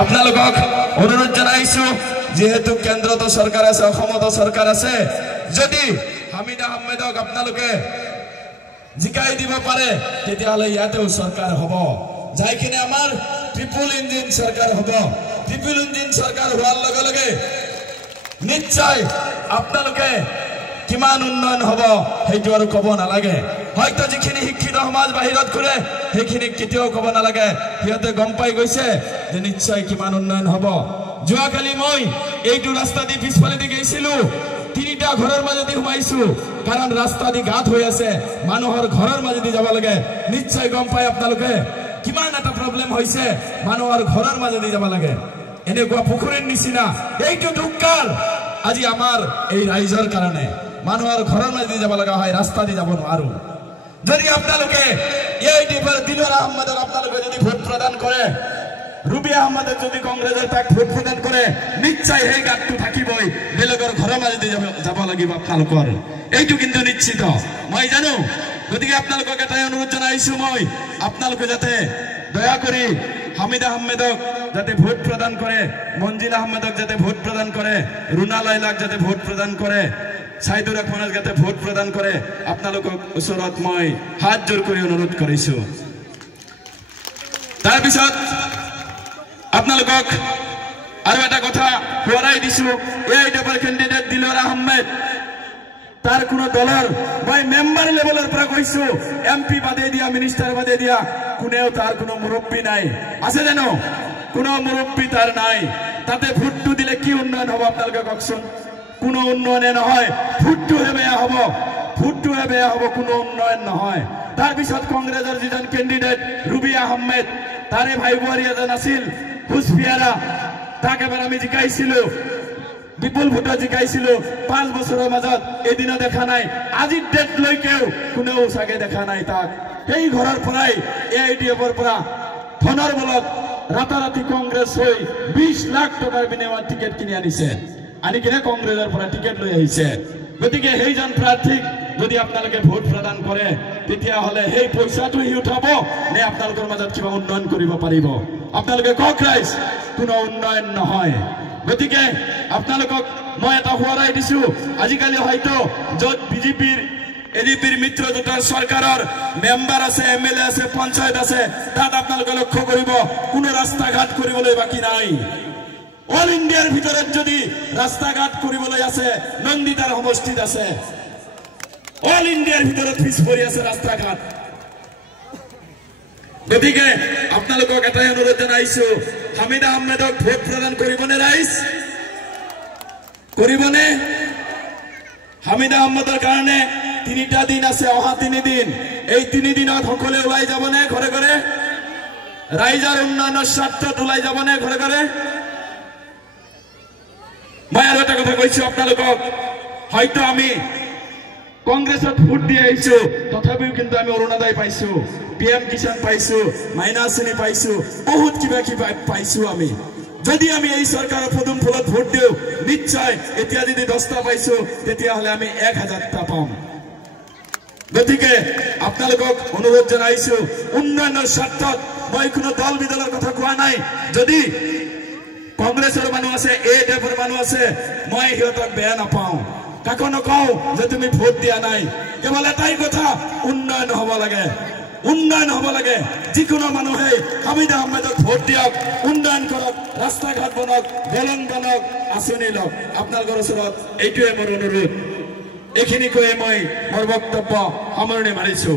আপোনালোকক অনুৰোধ জনাইছো যেহেতু কেন্দ্রতো সরকার আছে অসমতো সরকার আছে যদি হামিদ আহমেদক আপোনালোকে জিকাই দিব পারে তেতিয়াহলে ইয়াতেও সরকার হব যাইকিনে আমার ট্রিপল ইঞ্জিন সরকার হব ট্রিপল ইঞ্জিন সরকার হওয়ার লগে লগে নিশ্চয় আপোনালোকে কিমান উন্নয়ন হব সেইটো আৰু কব নালাগে হয়তো যিখিনি শিক্ষিত সমাজ বাহিৰত কৰে সেইখিনি কেতিয়াও কব নালাগে সিহঁতে গম পাই গৈছে যে নিশ্চয় কিমান উন্নয়ন হব যোৱাকালি মই এইটো ৰাস্তা দি পিছফালে দি গৈছিলো তিনিটা ঘৰৰ মাজেদি সোমাইছো কাৰণ ৰাস্তা দি গাঁত হৈ আছে মানুহৰ ঘৰৰ মাজেদি যাব লাগে নিশ্চয় গম পাই আপোনালোকে কিমান এটা প্ৰব্লেম হৈছে মানুহৰ ঘৰৰ মাজেদি যাব লাগে এনেকুৱা পুখুৰীৰ নিচিনা এইটো দুখকাৰ আজি আমাৰ এই ৰাইজৰ কাৰণে মানুহৰ ঘৰৰ মাজেদি যাব লগা হয় ৰাস্তা দি যাব নোৱাৰো যদি আপোনালোকে এই দিলৱাৰ আহমেদক আপোনালোকে যদি ভোট প্ৰদান কৰে ৰুবি আহমেদ যদি কংগ্ৰেসেৰ তাক ভোট প্ৰদান কৰে নিশ্চয় এই গাঁতটো থাকিবই বেলেগৰ ঘৰৰ মাজেদি যাব লাগিব আপোনালোকৰ এইটো কিন্তু নিশ্চিত মই জানো গতিকে আপোনালোকক এটাই অনুৰোধ জনাইছো মই আপোনালোকে যাতে দয়া কৰি হামিদ আহমেদক যাতে ভোট প্রদান করে মঞ্জিল আহমেদক যাতে ভোট প্রদান করে রুনা লাইলাক যাতে ভোট প্রদান করে সাইদুর রহমানক যাতে ভোট প্রদান করে আপোনালোকক ওচৰত মই হাত জোৰ কৰি অনুৰোধ কৰিছো তাৰ পিছত আপোনালোকক আৰু এটা কথা কোৱাই দিছো এই ডবল ক্যান্ডিডেট দিলৱাৰ আহমেদ তাৰ কোন দলৰ মই মেম্বাৰ লেভেলৰ পৰা কৈছো এমপি বাদে দিয়া মিনিষ্টাৰ বাদে দিয়া কোনেও তাৰ কোনো মুৰব্বী নাই আছে জানো কোনো মুৰব্বী তার নাই তাতে ভোটটো দিলে কি উন্নয়ন হ'ব আপোনালোকে কওকচোন কোনো উন্নয়ন নহয় ভোটটোহে বেয়া হ'ব ভোটটোহে বেয়া হ'ব কোনো উন্নয়ন নহয় তাৰ পিছত কংগ্ৰেছৰ যিজন ক্যান্ডিডেট ৰুবি আহমেদ তাৰে ভাই বোৱাৰী এজন আছিল হুসফিয়াৰা তাক এবাৰ আমি জিকাইছিলো বিপুল ভোটত জিকাইছিলো 5 বছৰৰ মাজত এদিন দেখা নাই আজি ডেট লৈকেও কোনেও সাগে দেখা নাই তাক এই ঘৰৰ পৰাই এআইডিএফৰ পৰা ধনৰ বলত ৰাতাৰাতি কংগ্ৰেছ হৈ 20 লাখ টকাৰ বিনিময়ত টিকেট কিনি আনিছে আনি কিনে কংগ্ৰেছৰ পৰা টিকেট লৈ আহিছে গতিকে সেইজন প্ৰাৰ্থীক যদি আপোনালোকে ভোট প্ৰদান কৰে তেতিয়া হলে সেই পইচাটো হি উঠাব নে আপোনালোকৰ মাজত কিবা উন্নয়ন কৰিব পাৰিব আপোনালোকে কক ৰাইজ কোনো উন্নয়ন নহয় গতিকে আপোনালোকক মই এটা হোৱাৰাই দিছো আজিকালি হয়তো যত বিজেপিৰ এডিপিৰ মিত্ৰজোঁটৰ চৰকাৰৰ মেম্বাৰ আছে এমএলএ আছে পঞ্চায়ত আছে তাত আপোনালোকে লক্ষ্য কৰিব কোনো ৰাস্তা ঘাট কৰিবলৈ বাকি নাই অল ইণ্ডিয়াৰ ভিতৰত যদি ৰাস্তা ঘাট কৰিবলৈ আছে নন্দিতাৰ সমষ্টিত আছে অল ইণ্ডিয়াৰ ভিতৰত পিছ পৰি আছে ৰাস্তা ঘাট গতিকে আপোনালোকক এটাই অনুৰোধ জনাইছো হামিদ আহমেদক ভোট প্ৰদান কৰিবনে ৰাইজ কৰিবনে হামিদ আহমেদৰ কাৰণে 3টা দিন আছে অহা 3 দিন এই 3 দিনত সকলে ওলাই যাবনে ঘৰে ঘৰে ৰাইজৰ উন্নয়নৰ স্বাৰ্থত ওলাই যাবনে ঘৰে ঘৰে মই আৰু এটা কথা কৈছো আপোনালোকক হয়তো আমি কংগ্ৰেছত ভোট দি আহিছো তথাপিও কিন্তু আমি অৰুণোদয় পাইছো পিএম কিষাণ পাইছো মাইনাছ শ্ৰেণী পাইছো বহুত কিবা কিবা পাইছো আমি যদি আমি এই চৰকাৰৰ পদুম ফুলত ভোট দিও নিশ্চয় এতিয়া যদি 10টা পাইছো তেতিয়া হলে আমি 1000টা পাম গতিকে আপোনালোকক অনুৰোধ জনাইছো উন্নয়নৰ স্বাৰ্থত মই কোনো দল বিদলৰ কথা কোৱা নাই যদি কংগ্ৰেছৰ মানুহ আছে এডিএফৰ মানুহ আছে মই হিহঁতক বেয়া নাপাওঁ কাকো নকওঁ যে তুমি ভোট দিয়া নাই কেৱল এটাই কথা উন্নয়ন হ'ব লাগে যিকোনো মানুহে হামিদ আহমেদক ভোট দিয়ক উন্নয়ন কৰক ৰাস্তা ঘাট বনক দলং বনক আঁচনি লওক আপোনালোকৰ ওচৰত এইটোৱে মোৰ অনুৰোধ এইখিনি কৈ মই মোৰ বক্তব্য সামৰণি মাৰিছো